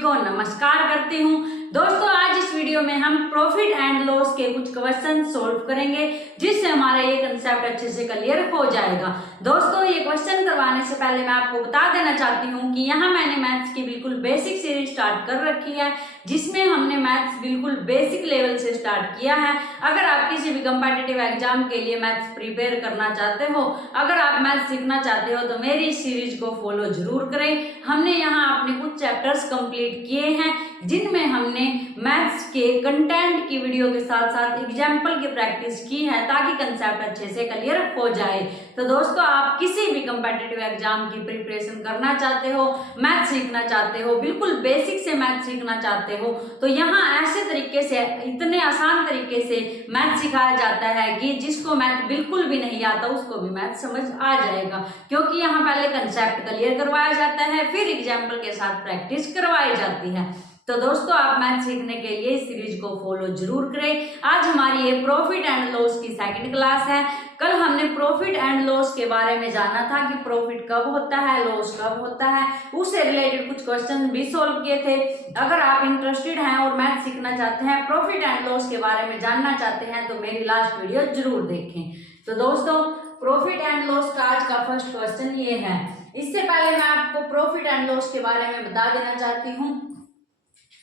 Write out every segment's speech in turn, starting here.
को नमस्कार करती हूँ। दोस्तों आज इस वीडियो में हम प्रॉफिट एंड लॉस के कुछ क्वेश्चन सोल्व करेंगे जिससे हमारा ये कंसेप्ट अच्छे से क्लियर हो जाएगा। दोस्तों ये क्वेश्चन करवाने से पहले मैं आपको बता देना चाहती हूँ कि यहाँ मैंने मैथ्स की बिल्कुल बेसिक सीरीज स्टार्ट कर रखी है जिसमें हमने मैथ्स बिल्कुल बेसिक लेवल से स्टार्ट किया है। अगर आप किसी भी कम्पिटिटिव एग्जाम के लिए मैथ्स प्रिपेयर करना चाहते हो, अगर आप मैथ्स सीखना चाहते हो तो मेरी इस सीरीज को फॉलो जरूर करें। हमने यहाँ अपने कुछ चैप्टर्स कंप्लीट किए हैं जिनमें हमने मैथ्स के कंटेंट की वीडियो के साथ साथ एग्जाम्पल की प्रैक्टिस की है ताकि कंसेप्ट अच्छे से क्लियर हो जाए। तो दोस्तों आप किसी भी कम्पिटिटिव एग्जाम की प्रिपरेशन करना चाहते हो, मैथ सीखना चाहते हो, बिल्कुल बेसिक से मैथ सीखना चाहते हो, तो यहाँ ऐसे तरीके से इतने आसान तरीके से मैथ सिखाया जाता है कि जिसको मैथ बिल्कुल भी नहीं आता उसको भी मैथ समझ आ जाएगा, क्योंकि यहाँ पहले कंसेप्ट क्लियर करवाया जाता है फिर एग्जाम्पल के साथ प्रैक्टिस करवाई जाती है। तो दोस्तों आप मैथ सीखने के लिए इस सीरीज को फॉलो जरूर करें। आज हमारी ये प्रॉफिट एंड लॉस की सेकंड क्लास है। कल हमने प्रॉफिट एंड लॉस के बारे में जाना था कि प्रॉफिट कब होता है, लॉस कब होता है, उससे रिलेटेड कुछ क्वेश्चन भी सॉल्व किए थे। अगर आप इंटरेस्टेड हैं और मैथ सीखना चाहते हैं, प्रॉफिट एंड लॉस के बारे में जानना चाहते हैं तो मेरी लास्ट वीडियो जरूर देखें। तो दोस्तों प्रॉफिट एंड लॉस का आज का फर्स्ट क्वेश्चन ये है। इससे पहले मैं आपको प्रॉफिट एंड लॉस के बारे में बता देना चाहती हूँ।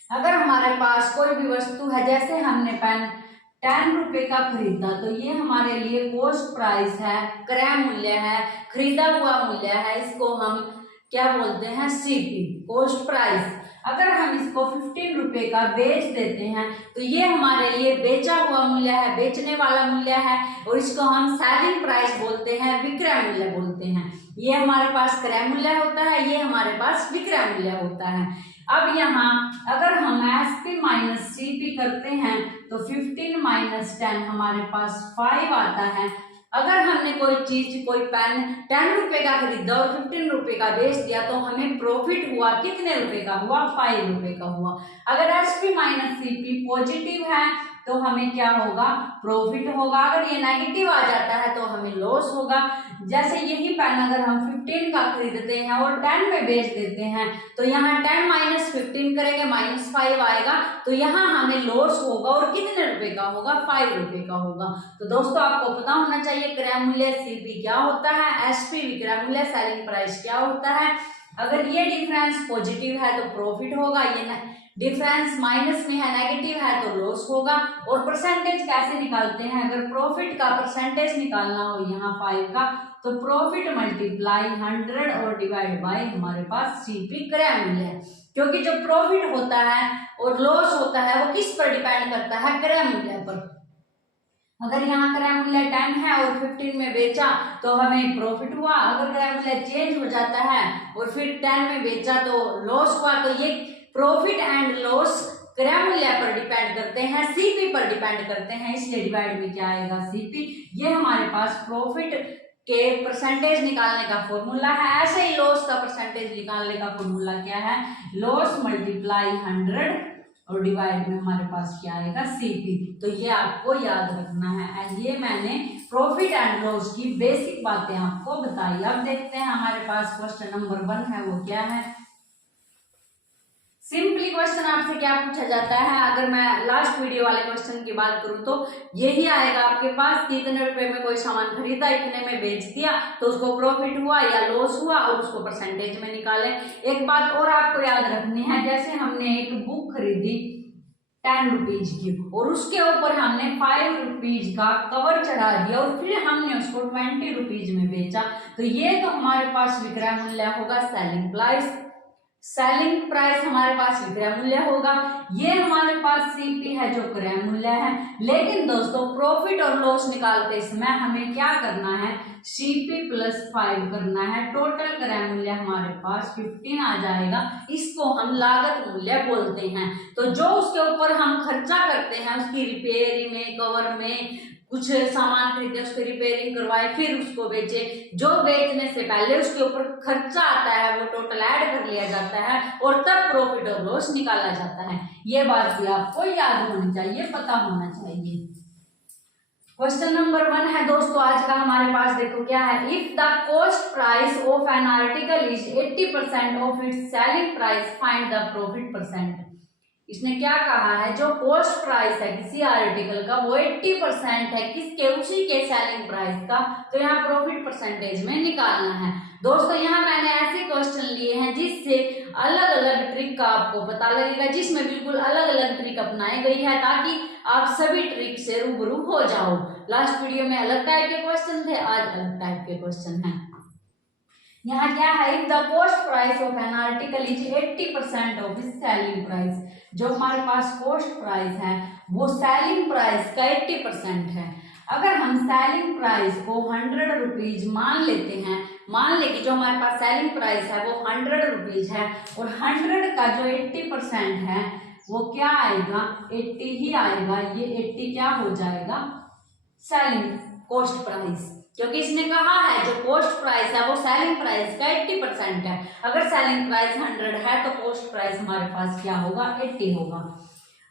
अगर हमारे पास कोई भी वस्तु है, जैसे हमने पेन 10 रुपए का खरीदा, तो ये हमारे लिए कॉस्ट प्राइस है, क्रय मूल्य है, खरीदा हुआ मूल्य है, इसको हम क्या बोलते हैं, सीपी, कॉस्ट प्राइस। अगर हम इसको 15 रुपए का बेच देते हैं तो ये हमारे लिए बेचा हुआ मूल्य है, बेचने वाला मूल्य है, और इसको हम सेलिंग प्राइस बोलते हैं, विक्रय मूल्य बोलते हैं। ये हमारे पास क्रय मूल्य होता है, ये हमारे पास विक्रय मूल्य होता है। अब यहाँ अगर हम SP माइनस CP करते हैं तो 15 माइनस 10 हमारे पास 5 आता है। अगर हमने कोई चीज, कोई पेन 10 रुपए का खरीदा और 15 रुपए का बेच दिया तो हमें प्रॉफिट हुआ कितने रुपए का हुआ, 5 रुपए का हुआ। अगर SP माइनस CP पॉजिटिव है तो हमें क्या होगा, प्रॉफिट होगा। अगर ये नेगेटिव आ जाता है तो हमें लॉस होगा। जैसे यही पेन अगर हम 15 का खरीदते हैं और 10 में बेच देते हैं तो यहाँ 10 माइनस 15 करेंगे, -5 आएगा, तो यहाँ हमें लॉस होगा और कितने रुपए का होगा, 5 रुपए का होगा। तो दोस्तों आपको पता होना चाहिए क्रय मूल्य CP क्या होता है, SP विक्रय मूल्य सेलिंग प्राइस क्या होता है। अगर ये डिफरेंस पॉजिटिव है तो प्रॉफिट होगा, ये डिफरेंस माइनस में है, नेगेटिव है तो लॉस होगा। और परसेंटेज कैसे निकालते हैं, अगर प्रॉफिट का परसेंटेज निकालना हो यहाँ 5 का तो प्रॉफिट मल्टीप्लाई 100 और डिवाइड बाय हमारे पास CP क्रय मूल्य है, क्योंकि जो प्रॉफिट होता है और लॉस होता है वो किस पर डिपेंड करता है, क्रय मूल्य पर। अगर यहाँ क्रय मूल्य 10 है और 15 में बेचा तो हमें प्रॉफिट हुआ। अगर क्रय मूल्य चेंज हो जाता है और फिर 10 में बेचा तो लॉस हुआ। तो ये प्रॉफिट एंड लॉस क्रय मूल्य पर डिपेंड करते हैं, CP पर डिपेंड करते हैं, इसलिए डिवाइड में क्या आएगा, CP। ये हमारे पास प्रॉफिट के परसेंटेज निकालने का फॉर्मूला है। ऐसे ही लॉस का परसेंटेज निकालने का फॉर्मूला क्या है, लॉस मल्टीप्लाई 100 और डिवाइड में हमारे पास क्या आएगा, CP। तो ये आपको याद रखना है। ये मैंने प्रॉफिट एंड लॉस की बेसिक बातें आपको बताई। अब देखते हैं हमारे पास क्वेश्चन नंबर 1 है, वो क्या है। सिंपली क्वेश्चन आपसे क्या पूछा जाता है, अगर मैं लास्ट वीडियो वाले क्वेश्चन की बात करूं तो यही आएगा आपके पास कि इतने रुपए में कोई सामान खरीदा, इतने में बेच दिया तो उसको प्रॉफिट हुआ या लॉस हुआ और उसको परसेंटेज में निकाले। एक बात और आपको याद रखनी है, जैसे हमने एक बुक खरीदी 10 रुपीज की और उसके ऊपर हमने 5 रुपीज का कवर चढ़ा दिया और फिर हमने उसको 20 रुपीज में बेचा, तो ये तो हमारे पास विक्रय मूल्य होगा, सेलिंग प्राइस। सेलिंग प्राइस हमारे पास विक्रय मूल्य होगा। ये हमारे पास CP है जो क्रय मूल्य है। लेकिन दोस्तों प्रॉफिट और लॉस निकालते समय हमें क्या करना है, CP प्लस 5 करना है। टोटल क्रय मूल्य हमारे पास 15 आ जाएगा, इसको हम लागत मूल्य बोलते हैं। तो जो उसके ऊपर हम खर्चा करते हैं, उसकी रिपेयरिंग में, कवर में कुछ सामान खरीदे, उसकी रिपेयरिंग करवाए, फिर उसको बेचे, जो बेचने से पहले उसके ऊपर खर्चा आता है वो टोटल ऐड कर लिया जाता है और तब प्रॉफिट और लॉस निकाला जाता है। ये बात भी आपको याद होनी चाहिए, पता होना चाहिए। क्वेश्चन नंबर 1 है दोस्तों आज का हमारे पास, देखो क्या है। If the cost price of an article is 80% of its selling price, find the profit percent. इसने क्या कहा है, जो कॉस्ट प्राइस है किसी आर्टिकल का वो 80% है किसके, उसी के सेलिंग प्राइस का, तो यहाँ प्रॉफिट परसेंटेज में निकालना है। दोस्तों यहाँ मैंने ऐसे क्वेश्चन लिए हैं जिससे अलग अलग ट्रिक का आपको पता लगेगा, जिसमें बिल्कुल अलग अलग ट्रिक अपनाई गई है ताकि आप सभी ट्रिक से रूबरू हो जाओ। लास्ट वीडियो में अलग टाइप के क्वेश्चन थे, आज अलग टाइप के क्वेश्चन हैं। यहाँ क्या है, if the cost price of an article is 80% of its selling price, जो हमारे पास कॉस्ट प्राइस है वो सेलिंग प्राइस का 80% है। अगर हम सेलिंग प्राइस को 100 रुपीज मान लेते हैं, मान ले कि जो हमारे पास सेलिंग प्राइस है वो 100 रुपीज है और 100 का जो 80% है वो क्या आएगा, 80 ही आएगा। ये 80 क्या हो जाएगा, सेलिंग कॉस्ट प्राइस, क्योंकि इसने कहा है जो कॉस्ट प्राइस है वो सेलिंग प्राइस का 80% है। अगर सेलिंग प्राइस 100 है तो कॉस्ट प्राइस हमारे पास क्या होगा, 80 होगा।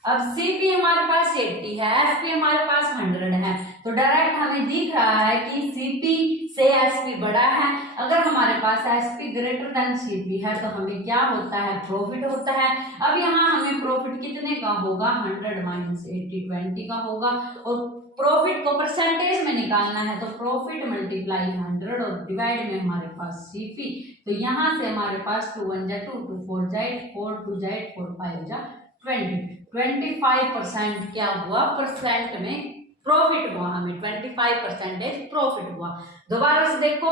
अब सीपी हमारे पास 80 है, एसपी हमारे पास 100 है, तो डायरेक्ट हमें दिख रहा है कि सीपी से एसपी बड़ा है। अगर हमारे पास एसपी ग्रेटर देन सीपी है तो हमें क्या होता है, प्रॉफिट होता है। अब यहाँ हमें प्रॉफिट कितने का होगा, 100 माइनस 80 20 का होगा, और प्रॉफिट को परसेंटेज में निकालना है तो प्रॉफिट मल्टीप्लाई 100 और डिवाइड में हमारे पास सीपी, तो यहाँ से हमारे पास 2 1 जा 2 2 4 जा 8 4 2 जा 8 4 5 जा 25% क्या हुआ, परसेंट में प्रॉफिट हुआ, हमें 25% प्रॉफिट हुआ। दोबारा से देखो,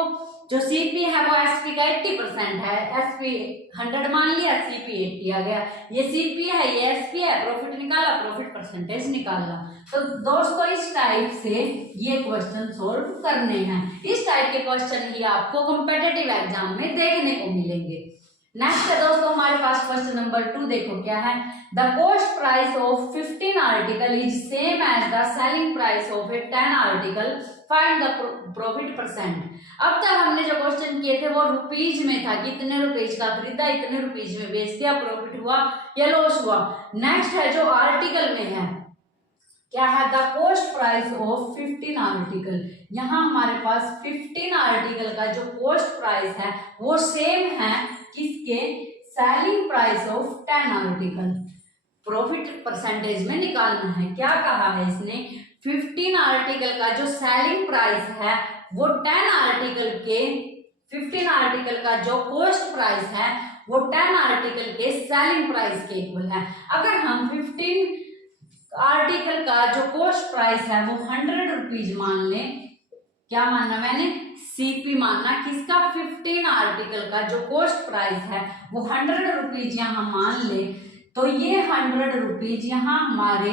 जो सीपी है वो एसपी का 80% है, एसपी 100 मान लिया, सीपी 80 आ गया। ये सीपी है, ये एसपी है, प्रॉफिट निकाला, प्रॉफिट परसेंटेज निकाला। तो दोस्तों इस टाइप से ये क्वेश्चन सोल्व करने हैं। इस टाइप के क्वेश्चन ही आपको कॉम्पिटिटिव एग्जाम में देखने को मिलेंगे। नेक्स्ट है दोस्तों हमारे पास क्वेश्चन नंबर 2, देखो क्या है। The cost price of 15 article is same as the selling price of a 10 article, find the profit percent. अब तक हमने जो क्वेश्चन किए थे वो रुपीज में था, कितने रुपीज का खरीदा, इतने रुपीज में बेच दिया, प्रॉफिट हुआ या लॉस हुआ। नेक्स्ट है जो आर्टिकल में है, क्या है, the cost price of 15 article. यहाँ हमारे पास 15 आर्टिकल का जो कॉस्ट प्राइस है वो सेम है किसके, selling price of 10 article. Profit percentage में निकालना है। क्या कहा है इसने, 15 आर्टिकल का जो सेलिंग प्राइस है वो 10 आर्टिकल के, 15 आर्टिकल का जो कॉस्ट प्राइस है वो 10 आर्टिकल के सेलिंग प्राइस के इक्वल है। अगर हम 15 आर्टिकल का जो कॉस्ट प्राइस है वो 100 रुपीज मान लें, क्या मानना मैंने, सीपी मानना, किसका, 15 आर्टिकल का जो कॉस्ट प्राइस है वो 100 रुपीज यहाँ मान ले, तो ये 100 रुपीज यहाँ हमारे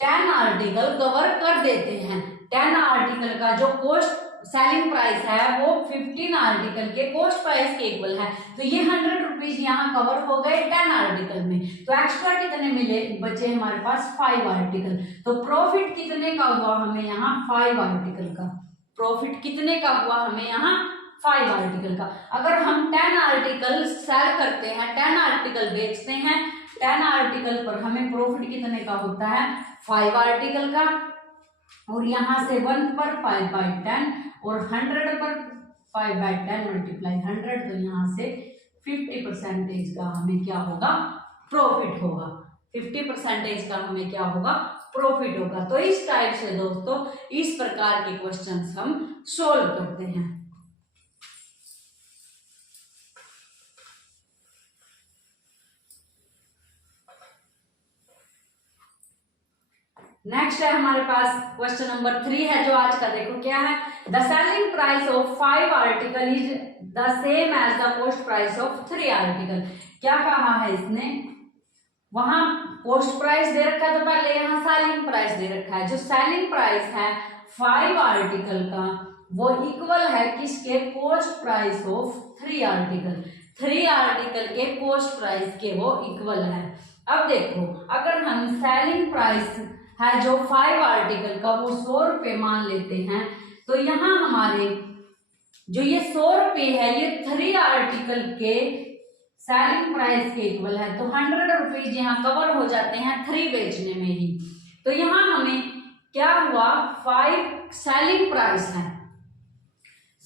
10 आर्टिकल कवर कर देते हैं। 10 आर्टिकल का जो कॉस्ट सेलिंग प्राइस है वो 15 आर्टिकल के कॉस्ट प्राइस के इक्वल है, तो ये 100 रुपीज यहाँ कवर हो गए 10 आर्टिकल में। तो एक्स्ट्रा कितने मिले, बचे हमारे पास 5 आर्टिकल। तो प्रॉफिट कितने का हुआ हमें यहाँ, 5 आर्टिकल का। प्रॉफिट कितने का हुआ हमें यहाँ, 5 आर्टिकल का। अगर हम 10 आर्टिकल सेल करते हैं, 10 आर्टिकल बेचते हैं, 10 आर्टिकल पर हमें प्रॉफिट कितने का होता है, 5 आर्टिकल का, और यहाँ से 1 पर 5/10 और 100 पर 5/10 मल्टीप्लाई 100, तो यहाँ से 50% का हमें क्या होगा, प्रॉफिट होगा। 50% का हमें क्या होगा, प्रॉफिट होगा। तो इस टाइप से दोस्तों इस प्रकार के क्वेश्चंस हम सोल्व करते हैं। नेक्स्ट है हमारे पास क्वेश्चन नंबर 3 है जो आज का, देखो क्या है। The selling price of 5 article is the same as the cost price of 3 article. क्या कहा है इसने, वहां कॉस्ट प्राइस दे रखा है तो पहले यहाँ सेलिंग प्राइस दे रखा है। जो सेलिंग प्राइस है 5 आर्टिकल का वो इक्वल है किसके, cost price of 3 article. 3 article के कॉस्ट प्राइस के वो इक्वल है। अब देखो, अगर हम सेलिंग प्राइस है जो 5 आर्टिकल का वो 100 रुपये मान लेते हैं, तो यहाँ हमारे जो ये 100 रुपये है ये 3 आर्टिकल के सेलिंग प्राइस के इक्वल है, तो 100 रुपीज यहाँ कवर हो जाते हैं 3 बेचने में ही। तो यहाँ हमें क्या हुआ, 5 सेलिंग प्राइस है,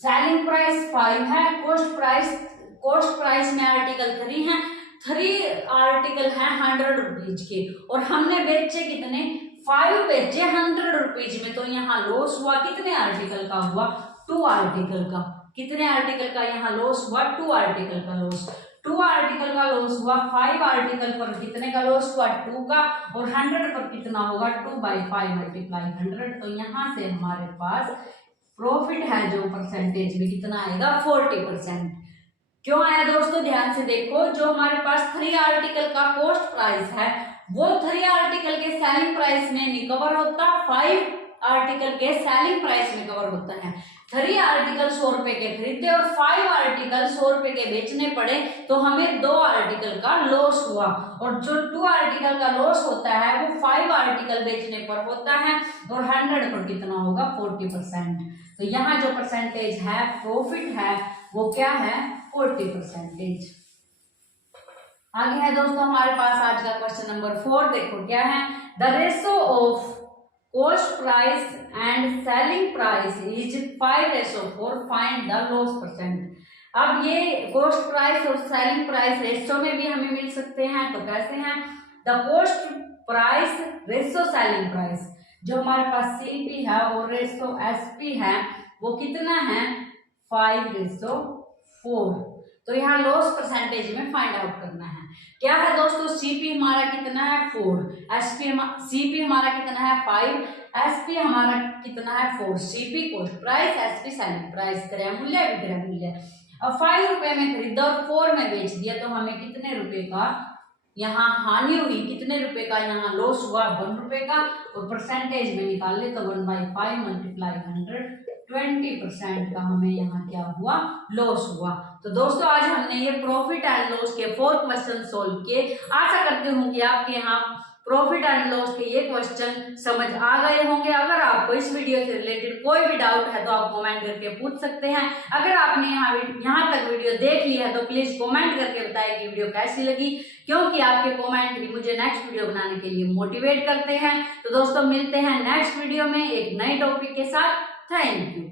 सेलिंग प्राइस 5 है, कॉस्ट प्राइस में आर्टिकल 3 है, 3 आर्टिकल है 100 रुपीज के, और हमने बेचे कितने, 5 बेचे 100 रुपीज में, तो यहाँ लॉस हुआ कितने आर्टिकल का हुआ, 2 आर्टिकल का, कितने आर्टिकल का यहाँ लॉस हुआ, 2 आर्टिकल का लॉस, 2 आर्टिकल का लॉस हुआ, 5 आर्टिकल पर कितने का लॉस हुआ, 2 का, और 100 पर कितना होगा, 2/5 मल्टीप्लाई 100, तो यहाँ से हमारे पास प्रॉफिट है जो परसेंटेज में कितना आएगा, 40%। क्यों आया दोस्तों, ध्यान से देखो, जो हमारे पास 3 आर्टिकल का कॉस्ट प्राइस है वो 3 आर्टिकल के सेलिंग प्राइस में नहीं कवर होता, 5 आर्टिकल के सेलिंग प्राइस में कवर होता है। 3 आर्टिकल 100 रुपए के खरीदे और 5 आर्टिकल 100 रुपए के बेचने पड़े, तो हमें 2 आर्टिकल का लॉस हुआ, और जो 2 आर्टिकल का लॉस होता है वो 5 आर्टिकल बेचने पर होता है, और 100 पर कितना होगा, 40%। तो यहाँ जो परसेंटेज है प्रॉफिट है वो क्या है, 40%। आगे है दोस्तों हमारे पास आज का क्वेश्चन नंबर 4, देखो क्या है, the ratio of cost price and selling price is 5:4, find the loss percent. अब ये कॉस्ट प्राइस और सेलिंग प्राइस रेशो में भी हमें मिल सकते हैं, तो कैसे हैं, the cost price ratio selling price, जो हमारे पास सीपी है और रेशो एसपी है वो कितना है, 5:4, तो यहाँ लॉस परसेंटेज में फाइंड आउट करना है। क्या है दोस्तों, सीपी हमारा कितना है, 4, सीपी हमारा कितना है, 5, एसपी हमारा कितना है, 4, CP cost price, SP selling price, क्रय मूल्य विक्रय मूल्य। अब 5 रुपए में खरीदा और 4 में बेच दिया, तो हमें कितने रुपए का यहाँ हानि हुई, कितने रुपए का यहाँ लॉस हुआ, 1 रुपए का, और परसेंटेज में निकाल ले तो 1/5 मल्टीप्लाई 100, 20% का हमें यहाँ क्या हुआ, लॉस हुआ। तो दोस्तों आज हमने ये प्रॉफिट एंड लॉस के 4 क्वेश्चन सोल्व किए। आशा करती हूँ कि आपके यहाँ प्रॉफिट एंड लॉस के ये क्वेश्चन समझ आ गए होंगे। अगर आपको इस वीडियो से रिलेटेड कोई भी डाउट है तो आप कमेंट करके पूछ सकते हैं। अगर आपने यहाँ तक वीडियो देख ली है तो प्लीज कमेंट करके बताएं कि वीडियो कैसी लगी, क्योंकि आपके कमेंट ही मुझे नेक्स्ट वीडियो बनाने के लिए मोटिवेट करते हैं। तो दोस्तों मिलते हैं नेक्स्ट वीडियो में एक नए टॉपिक के साथ। Thank you.